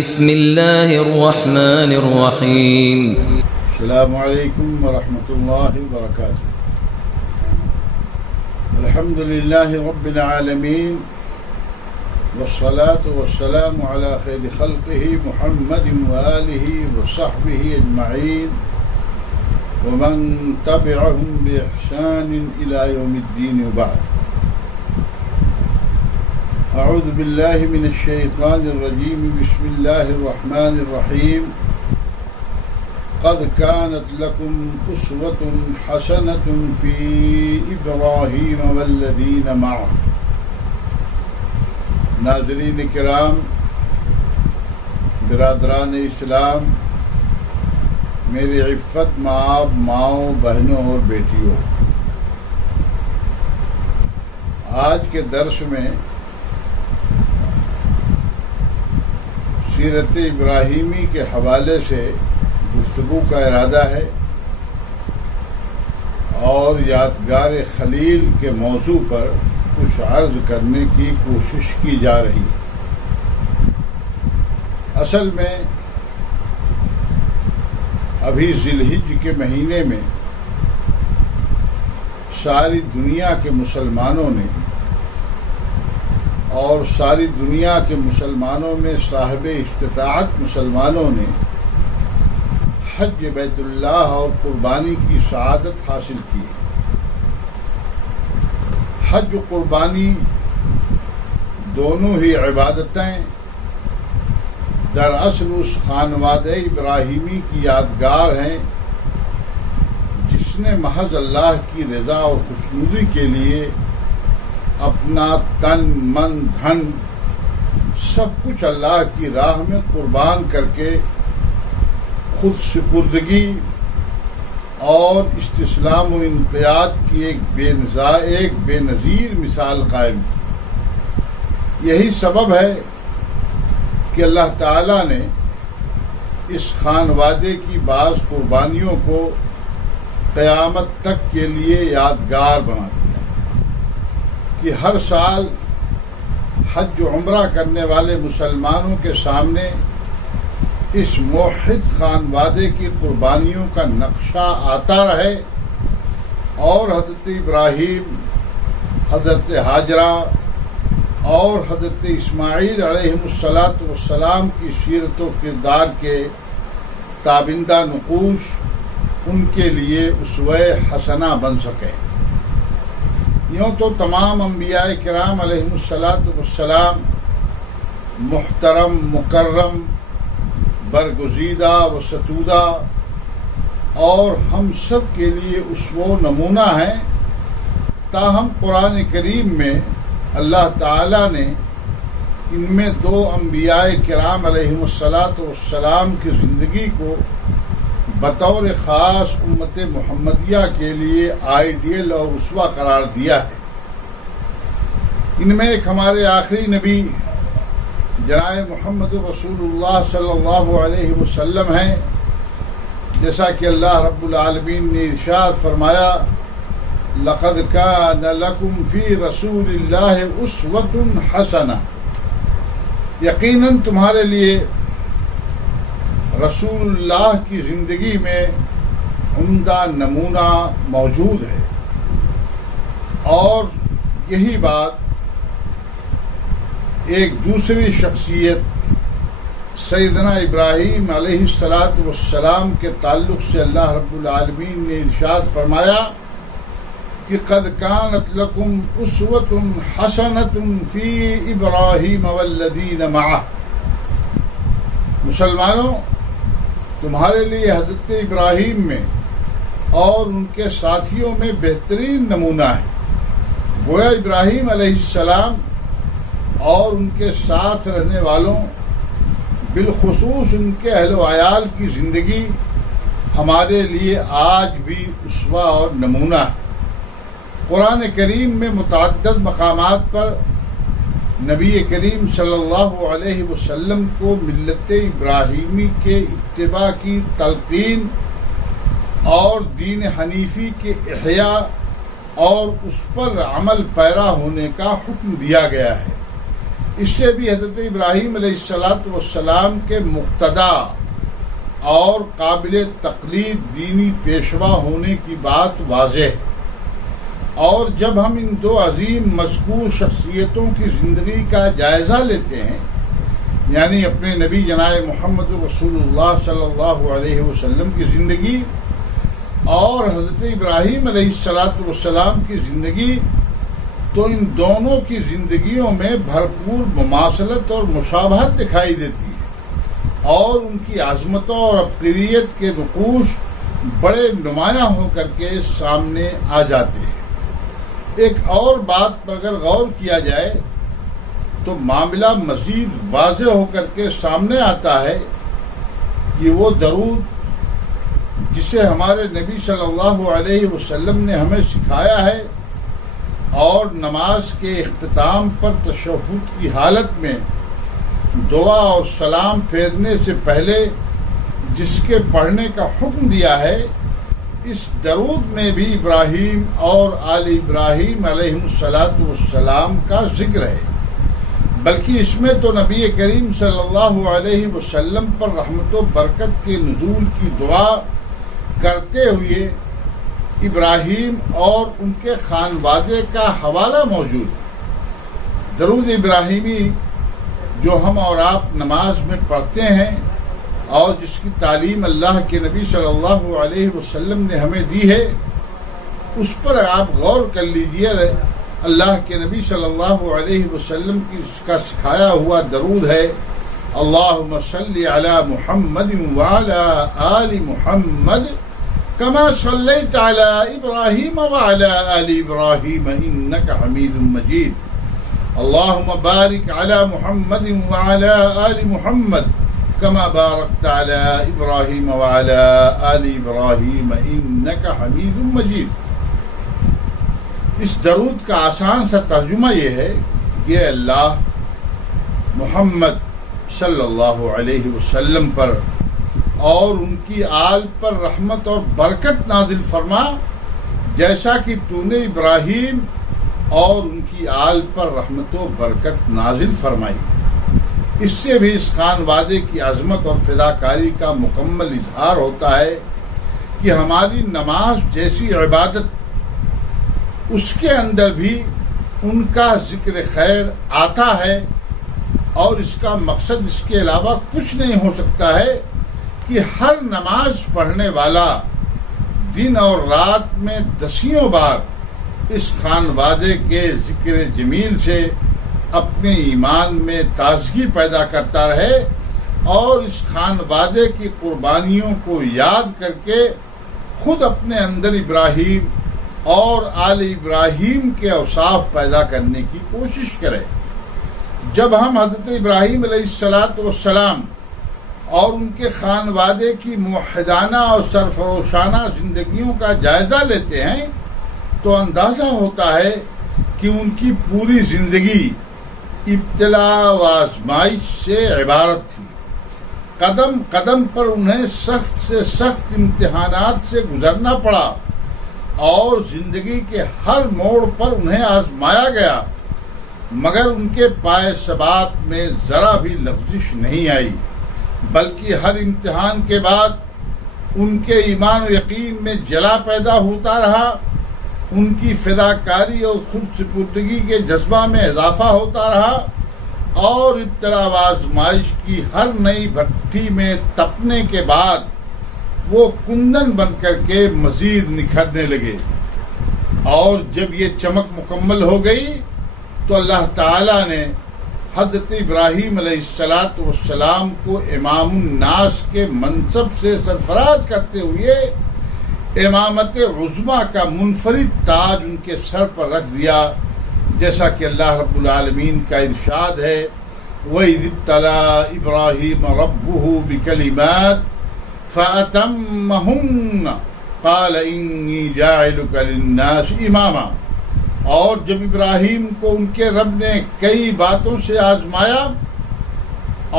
بسم الله الرحمن الرحيم. السلام عليكم ورحمة الله وبركاته. الحمد لله رب العالمين والصلاة والسلام على خير خلقه محمد وآله وصحبه أجمعين ومن تبعهم بإحسان إلى يوم الدين وبعد. أعوذ بالله من الشيطان الرجيم. بسم الله الرحمن الرحيم. قد كانت لكم أسوة حسنة في إبراهيم والذين معه. ناظرین کرام، برادران اسلام، میری عفت مآب ماؤں، بہنوں اور بیٹیوں، آج کے درس میں سیرت ابراہیمی کے حوالے سے گفتگو کا ارادہ ہے اور یادگار خلیل کے موضوع پر کچھ عرض کرنے کی کوشش کی جا رہی ہے۔ اصل میں ابھی ذی الحجہ کے مہینے میں ساری دنیا کے مسلمانوں نے اور ساری دنیا کے مسلمانوں میں صاحب استطاعت مسلمانوں نے حج بیت اللہ اور قربانی کی سعادت حاصل کی ہے۔ حج و قربانی دونوں ہی عبادتیں دراصل اس خانوادہ ابراہیمی کی یادگار ہیں جس نے محض اللہ کی رضا اور خوشنودی کے لیے اپنا تن من دھن سب کچھ اللہ کی راہ میں قربان کر کے خود سپردگی اور استسلام و انقیاد کی ایک بے نظیر مثال قائم کی۔ یہی سبب ہے کہ اللہ تعالی نے اس خانوادے کی بعض قربانیوں کو قیامت تک کے لیے یادگار بنا دیا کہ ہر سال حج و عمرہ کرنے والے مسلمانوں کے سامنے اس موحد خانوادے کی قربانیوں کا نقشہ آتا رہے اور حضرت ابراہیم، حضرت ہاجرہ اور حضرت اسماعیل علیہم السلام کی سیرت و کردار کے تابندہ نقوش ان کے لیے اسوہ حسنہ بن سکے۔ یوں تو تمام انبیاء کرام علیہم السلام محترم، مکرم، برگزیدہ و ستودہ اور ہم سب کے لیے اسوہ و نمونہ ہیں، تاہم قرآن کریم میں اللہ تعالی نے ان میں دو انبیاء کرام علیہم السلام کی زندگی کو بطور خاص امت محمدیہ کے لیے آئیڈیل اور اسوہ قرار دیا ہے۔ ان میں ایک ہمارے آخری نبی جناب محمد رسول اللہ صلی اللہ علیہ وسلم ہیں، جیسا کہ اللہ رب العالمین نے ارشاد فرمایا: لَقَدْ كَانَ لَكُمْ فِي رَسُولِ اللَّهِ أُسْوَةٌ حَسَنَةٌ، یقیناً تمہارے لیے رسول اللہ کی زندگی میں عمدہ نمونہ موجود ہے۔ اور یہی بات ایک دوسری شخصیت سیدنا ابراہیم علیہ السلام کے تعلق سے اللہ رب العالمین نے ارشاد فرمایا کہ قد كانت لكم أسوة حسنة في إبراهيم والذين معه، مسلمانوں تمہارے لیے حضرت ابراہیم میں اور ان کے ساتھیوں میں بہترین نمونہ ہے۔ گویا ابراہیم علیہ السلام اور ان کے ساتھ رہنے والوں، بالخصوص ان کے اہل و عیال کی زندگی ہمارے لیے آج بھی اسوہ اور نمونہ ہے۔ قرآن کریم میں متعدد مقامات پر نبی کریم صلی اللہ علیہ وسلم کو ملت ابراہیمی کے اتباع کی تلقین اور دین حنیفی کے احیاء اور اس پر عمل پیرا ہونے کا حکم دیا گیا ہے۔ اس سے بھی حضرت ابراہیم علیہ السلام کے مقتدا اور قابل تقلید دینی پیشوا ہونے کی بات واضح ہے۔ اور جب ہم ان دو عظیم مذکور شخصیتوں کی زندگی کا جائزہ لیتے ہیں، یعنی اپنے نبی جناب محمد رسول اللہ صلی اللہ علیہ وسلم کی زندگی اور حضرت ابراہیم علیہ السلام کی زندگی، تو ان دونوں کی زندگیوں میں بھرپور مماثلت اور مشابہت دکھائی دیتی ہے، اور ان کی عظمتوں اور عبقریت کے نقوش بڑے نمایاں ہو کر کے سامنے آ جاتے ہیں۔ ایک اور بات پر اگر غور کیا جائے تو معاملہ مزید واضح ہو کر کے سامنے آتا ہے کہ وہ درود جسے ہمارے نبی صلی اللہ علیہ وسلم نے ہمیں سکھایا ہے، اور نماز کے اختتام پر تشہد کی حالت میں دعا اور سلام پھیرنے سے پہلے جس کے پڑھنے کا حکم دیا ہے، اس درود میں بھی ابراہیم اور آل ابراہیم علیہ السلام کا ذکر ہے، بلکہ اس میں تو نبی کریم صلی اللہ علیہ وسلم پر رحمت و برکت کے نزول کی دعا کرتے ہوئے ابراہیم اور ان کے خانوادے کا حوالہ موجود ہے۔ درود ابراہیمی جو ہم اور آپ نماز میں پڑھتے ہیں اور جس کی تعلیم اللہ کے نبی صلی اللہ علیہ وسلم نے ہمیں دی ہے، اس پر آپ غور کر لیجئے۔ اللہ کے نبی صلی اللہ علیہ وسلم کا سکھایا ہوا درود ہے، اللہم صلی علی محمد وعلی آل محمد کما صلیت علی ابراہیم وعلی آل ابراہیم انک حمید مجید، اللہم بارک علی محمد وعلی آل محمد کما بارکت علی ابراہیم وعلی آل ابراہیم انک حمید مجید۔ اس درود کا آسان سا ترجمہ یہ ہے کہ اللہ محمد صلی اللہ علیہ وسلم پر اور ان کی آل پر رحمت اور برکت نازل فرما، جیسا کہ تو نے ابراہیم اور ان کی آل پر رحمت و برکت نازل فرمائی۔ اس سے بھی اس خانوادے کی عظمت اور فداکاری کا مکمل اظہار ہوتا ہے کہ ہماری نماز جیسی عبادت، اس کے اندر بھی ان کا ذکر خیر آتا ہے، اور اس کا مقصد اس کے علاوہ کچھ نہیں ہو سکتا ہے کہ ہر نماز پڑھنے والا دن اور رات میں دسیوں بار اس خانوادے کے ذکر جمیل سے اپنے ایمان میں تازگی پیدا کرتا رہے، اور اس خانوادے کی قربانیوں کو یاد کر کے خود اپنے اندر ابراہیم اور آل ابراہیم کے اوصاف پیدا کرنے کی کوشش کرے۔ جب ہم حضرت ابراہیم علیہ السلام اور ان کے خانوادے کی موحدانہ اور سرفروشانہ زندگیوں کا جائزہ لیتے ہیں تو اندازہ ہوتا ہے کہ ان کی پوری زندگی ابتلا و آزمائش سے عبارت تھی۔ قدم قدم پر انہیں سخت سے سخت امتحانات سے گزرنا پڑا، اور زندگی کے ہر موڑ پر انہیں آزمایا گیا، مگر ان کے پائے ثبات میں ذرا بھی لغزش نہیں آئی، بلکہ ہر امتحان کے بعد ان کے ایمان و یقین میں جلا پیدا ہوتا رہا، ان کی فداکاری اور خود سپردگی کے جذبہ میں اضافہ ہوتا رہا، اور ابتلا و آزمائش کی ہر نئی بھٹی میں تپنے کے بعد وہ کندن بن کر کے مزید نکھرنے لگے۔ اور جب یہ چمک مکمل ہو گئی تو اللہ تعالی نے حضرت ابراہیم علیہ السلام کو امام الناس کے منصب سے سرفراز کرتے ہوئے امامت عظمیٰ کا منفرد تاج ان کے سر پر رکھ دیا، جیسا کہ اللہ رب العالمین کا ارشاد ہے، وَإِذِ ابْتَلَىٰ إِبْرَاهِيمَ رَبُّهُ بِكَلِمَاتٍ فَأَتَمَّهُنَّ قَالَ إِنِّي جَاعِلُكَ لِلنَّاسِ إِمَامًا۔ اور جب ابراہیم کو ان کے رب نے کئی باتوں سے آزمایا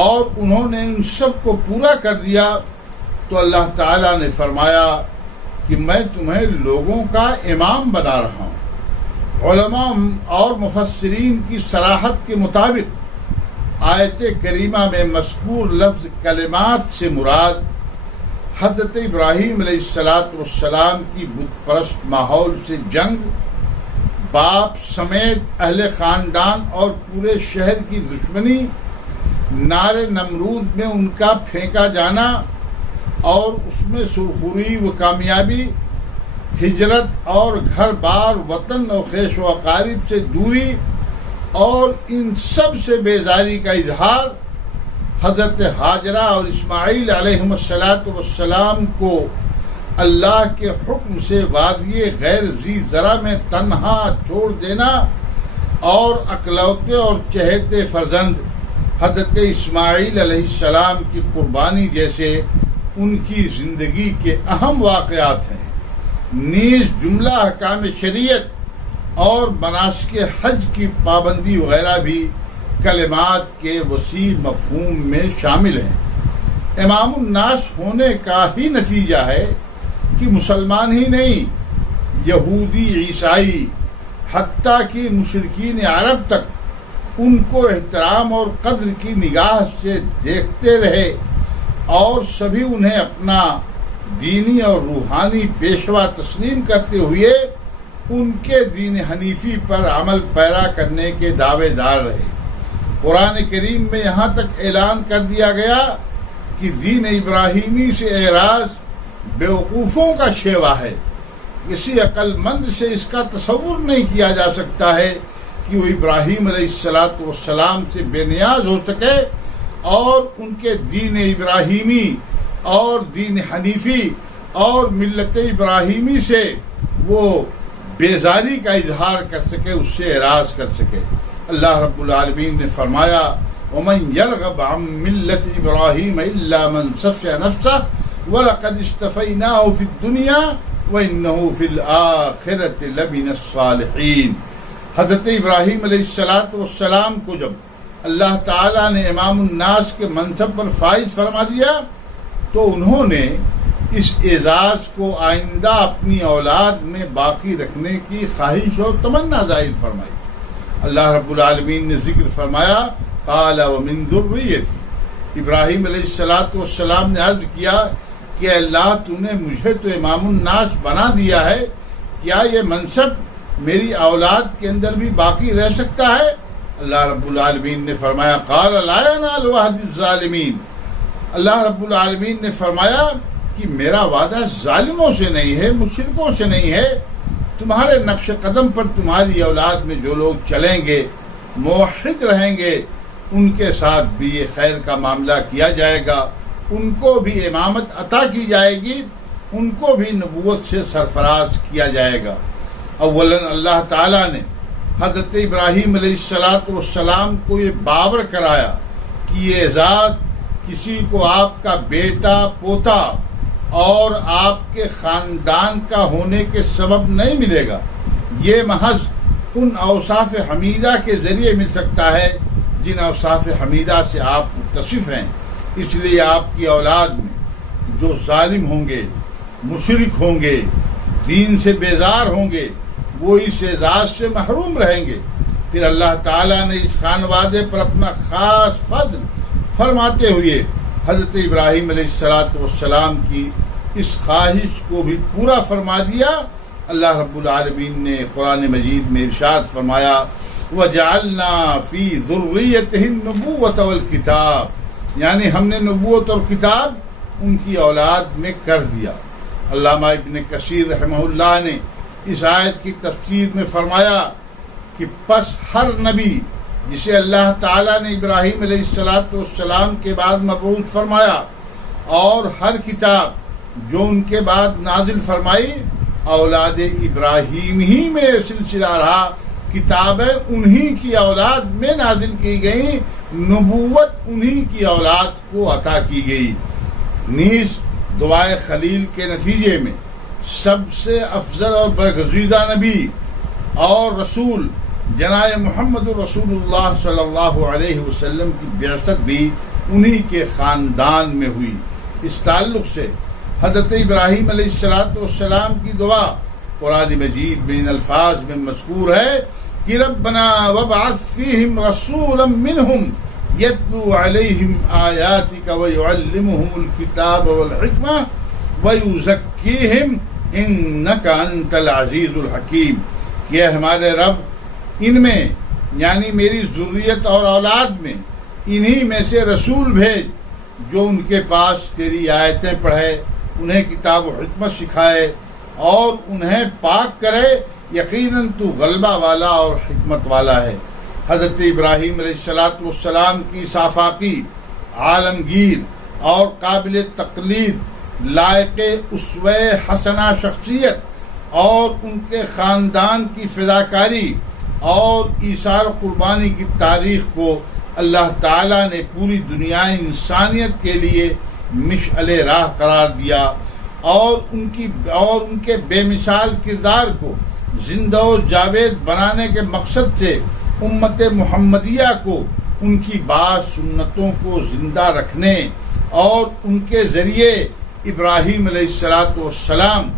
اور انہوں نے ان سب کو پورا کر دیا تو اللہ تعالیٰ نے فرمایا کہ میں تمہیں لوگوں کا امام بنا رہا ہوں۔ علماء اور مفسرین کی صراحت کے مطابق آیت کریمہ میں مذکور لفظ کلمات سے مراد حضرت ابراہیم علیہ السلام کی بت پرست ماحول سے جنگ، باپ سمیت اہل خاندان اور پورے شہر کی دشمنی، نار نمرود میں ان کا پھینکا جانا اور اس میں سرخروئی و کامیابی، ہجرت اور گھر بار وطن اور خیش و اقارب سے دوری اور ان سب سے بیزاری کا اظہار، حضرت ہاجرہ اور اسماعیل علیہم السلام کو اللہ کے حکم سے وادی غیر ذی زرع میں تنہا چھوڑ دینا اور اکلوتے اور چہیتے فرزند حضرت اسماعیل علیہ السلام کی قربانی جیسے ان کی زندگی کے اہم واقعات ہیں۔ نیز جملہ احکام شریعت اور مناسک حج کی پابندی وغیرہ بھی کلمات کے وسیع مفہوم میں شامل ہیں۔ امام الناس ہونے کا ہی نتیجہ ہے کہ مسلمان ہی نہیں، یہودی، عیسائی، حتیٰ کہ مشرکین عرب تک ان کو احترام اور قدر کی نگاہ سے دیکھتے رہے اور سبھی انہیں اپنا دینی اور روحانی پیشوا تسلیم کرتے ہوئے ان کے دین حنیفی پر عمل پیرا کرنے کے دعوے دار رہے۔ قرآن کریم میں یہاں تک اعلان کر دیا گیا کہ دین ابراہیمی سے اعراض بیوقوفوں کا شیوا ہے، کسی عقل مند سے اس کا تصور نہیں کیا جا سکتا ہے کہ وہ ابراہیم علیہ السلام سے بے نیاز ہو سکے اور ان کے دین ابراہیمی اور دین حنیفی اور ملت ابراہیمی سے وہ بیزاری کا اظہار کر سکے، اس سے اعراض کر سکے۔ اللہ رب العالمین نے فرمایا وَمَنْ يَرْغَبْ عَنْ مِلَّةِ إِبْرَاهِيمَ إِلَّا مَنْ سَفِهَ نَفْسَهُ وَلَقَدِ اسْتَفَيْنَاهُ فِي الدُّنْيَا وَإِنَّهُ فِي الْآخِرَةِ لَمِنَ الصَّالِحِينَ۔ حضرت ابراہیم علیہ السلام کو جب اللہ تعالیٰ نے امام الناس کے منصب پر فائز فرما دیا تو انہوں نے اس اعزاز کو آئندہ اپنی اولاد میں باقی رکھنے کی خواہش اور تمنا ظاہر فرمائی۔ اللہ رب العالمین نے ذکر فرمایا قال ومن ذریتی، ابراہیم علیہ السلام نے عرض کیا کہ اللہ تو نے مجھے تو امام الناس بنا دیا ہے، کیا یہ منصب میری اولاد کے اندر بھی باقی رہ سکتا ہے؟ اللہ رب العالمین نے فرمایا قال لا ینال عہد الظالمین، اللہ رب العالمین نے فرمایا کہ میرا وعدہ ظالموں سے نہیں ہے، مشرکوں سے نہیں ہے، تمہارے نقش قدم پر تمہاری اولاد میں جو لوگ چلیں گے، موحد رہیں گے، ان کے ساتھ بھی یہ خیر کا معاملہ کیا جائے گا، ان کو بھی امامت عطا کی جائے گی، ان کو بھی نبوت سے سرفراز کیا جائے گا۔ اولاً اللہ تعالیٰ نے حضرت ابراہیم علیہ السلام کو یہ باور کرایا کہ یہ اعزاز کسی کو آپ کا بیٹا، پوتا اور آپ کے خاندان کا ہونے کے سبب نہیں ملے گا، یہ محض ان اوصاف حمیدہ کے ذریعے مل سکتا ہے جن اوصاف حمیدہ سے آپ متصف ہیں۔ اس لیے آپ کی اولاد میں جو ظالم ہوں گے، مشرک ہوں گے، دین سے بیزار ہوں گے، وہ اس اعزاز سے محروم رہیں گے۔ پھر اللہ تعالیٰ نے اس خانوادے پر اپنا خاص فضل فرماتے ہوئے حضرت ابراہیم علیہ السلام کی اس خواہش کو بھی پورا فرما دیا۔ اللہ رب العالمین نے قرآن مجید میں ارشاد فرمایا وَجَعَلْنَا فِي ذُرِّيَّتِهِ النُّبُوَّةَ وَالْكِتَابَ، یعنی ہم نے نبوت اور کتاب ان کی اولاد میں کر دیا۔ علامہ ابن کثیر رحمہ اللہ نے اس آیت کی تفسیر میں فرمایا کہ پس ہر نبی جسے اللہ تعالیٰ نے ابراہیم علیہ السلام کے بعد مبعوث فرمایا اور ہر کتاب جو ان کے بعد نازل فرمائی، اولاد ابراہیم ہی میں سلسلہ رہا، کتابیں انہی کی اولاد میں نازل کی گئیں، نبوت انہی کی اولاد کو عطا کی گئی۔ نیز دعائے خلیل کے نتیجے میں سب سے افضل اور برگزیدہ نبی اور رسول جناب محمد رسول اللہ صلی اللہ علیہ وسلم کی بعثت بھی انہی کے خاندان میں ہوئی۔ اس تعلق سے حضرت ابراہیم علیہ السلام کی دعا قرآن مجید میں ان الفاظ میں مذکور ہے کہ ربنا وابعث فیہم رسولا منہم یتلو علیہم آیاتک ویعلمہم الکتاب والحکمہ ویزکیہم انک انت العزیز الحکیم، کہ ہمارے رب ان میں یعنی میری ذریت اور اولاد میں انہی میں سے رسول بھیج جو ان کے پاس تیری آیتیں پڑھے، انہیں کتاب و حکمت سکھائے اور انہیں پاک کرے، یقیناً تو غلبہ والا اور حکمت والا ہے۔ حضرت ابراہیم علیہ السلام کی آفاقی، عالمگیر اور قابل تقلید، لائق اسوہ حسنہ شخصیت اور ان کے خاندان کی فداکاری اور ایثار قربانی کی تاریخ کو اللہ تعالیٰ نے پوری دنیا انسانیت کے لیے مشعل راہ قرار دیا، اور ان کے بے مثال کردار کو زندہ و جاوید بنانے کے مقصد سے امت محمدیہ کو ان کی بعض سنتوں کو زندہ رکھنے اور ان کے ذریعے ابراہیم علیہ السلام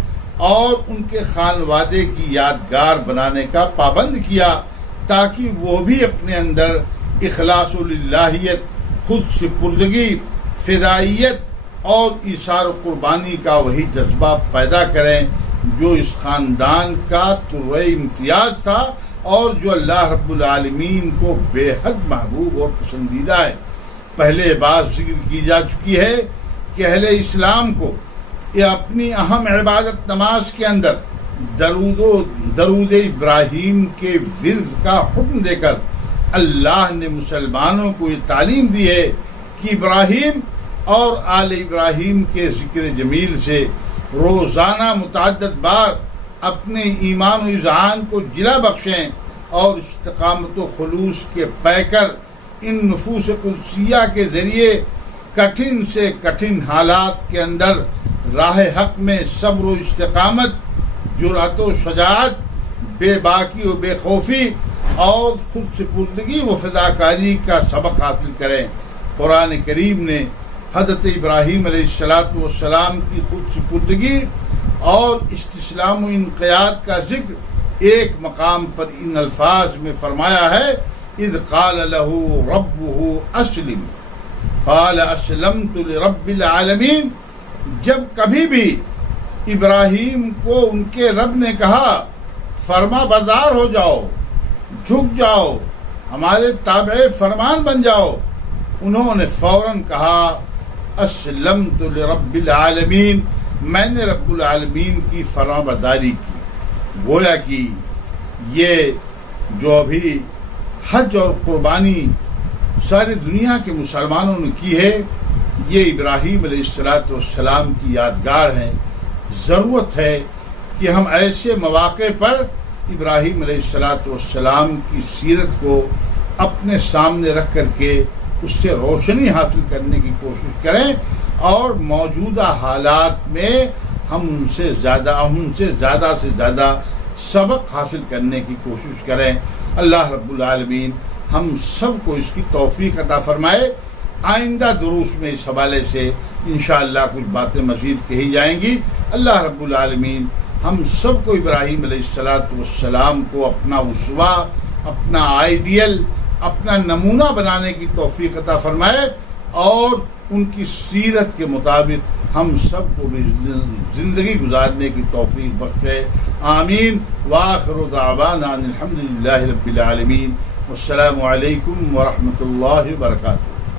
اور ان کے خانوادے کی یادگار بنانے کا پابند کیا، تاکہ وہ بھی اپنے اندر اخلاص و للہیت، خود سپردگی، فدائیت اور ایثار و قربانی کا وہی جذبہ پیدا کریں جو اس خاندان کا طرح امتیاز تھا اور جو اللہ رب العالمین کو بے حد محبوب اور پسندیدہ ہے۔ پہلے بات ذکر کی جا چکی ہے کہ اہل اسلام کو یہ اپنی اہم عبادت نماز کے اندر درود ابراہیم کے ورد کا حکم دے کر اللہ نے مسلمانوں کو یہ تعلیم دی ہے کہ ابراہیم اور آل ابراہیم کے ذکر جمیل سے روزانہ متعدد بار اپنے ایمان و اذعان کو جلا بخشیں اور استقامت و خلوص کے پیکر ان نفوس قدسیہ کے ذریعے کٹھن سے کٹھن حالات کے اندر راہ حق میں صبر و استقامت، جرأت و شجاعت، بے باکی و بے خوفی اور خود سپردگی و فداکاری کا سبق حاصل کریں۔ قرآن کریم نے حضرت ابراہیم علیہ السلام کی خود سپردگی اور استسلام و انقیاد کا ذکر ایک مقام پر ان الفاظ میں فرمایا ہے، اذ قال له ربه اسلم قال اسلمت لرب العالمین۔ جب کبھی بھی ابراہیم کو ان کے رب نے کہا فرما بردار ہو جاؤ، جھک جاؤ، ہمارے تابع فرمان بن جاؤ، انہوں نے فوراً کہا اسلمت لرب العالمین، میں نے رب العالمین کی فرما برداری کی۔ گویا کہ یہ جو ابھی حج اور قربانی ساری دنیا کے مسلمانوں نے کی ہے، یہ ابراہیم علیہ السلام کی یادگار ہے۔ ضرورت ہے کہ ہم ایسے مواقع پر ابراہیم علیہ السلام کی سیرت کو اپنے سامنے رکھ کر کے اس سے روشنی حاصل کرنے کی کوشش کریں اور موجودہ حالات میں ہم ان سے زیادہ سے زیادہ سبق حاصل کرنے کی کوشش کریں۔ اللہ رب العالمین ہم سب کو اس کی توفیق عطا فرمائے۔ آئندہ دروس میں اس حوالے سے انشاءاللہ کچھ باتیں مزید کہی جائیں گی۔ اللہ رب العالمین ہم سب کو ابراہیم علیہ السلام کو اپنا اسوہ، اپنا آئیڈیل، اپنا نمونہ بنانے کی توفیق عطا فرمائے اور ان کی سیرت کے مطابق ہم سب کو بھی زندگی گزارنے کی توفیق بخشے۔ آمین۔ وآخر دعوانا الحمدللہ رب العالمین۔ والسلام علیکم ورحمۃ اللہ وبرکاتہ۔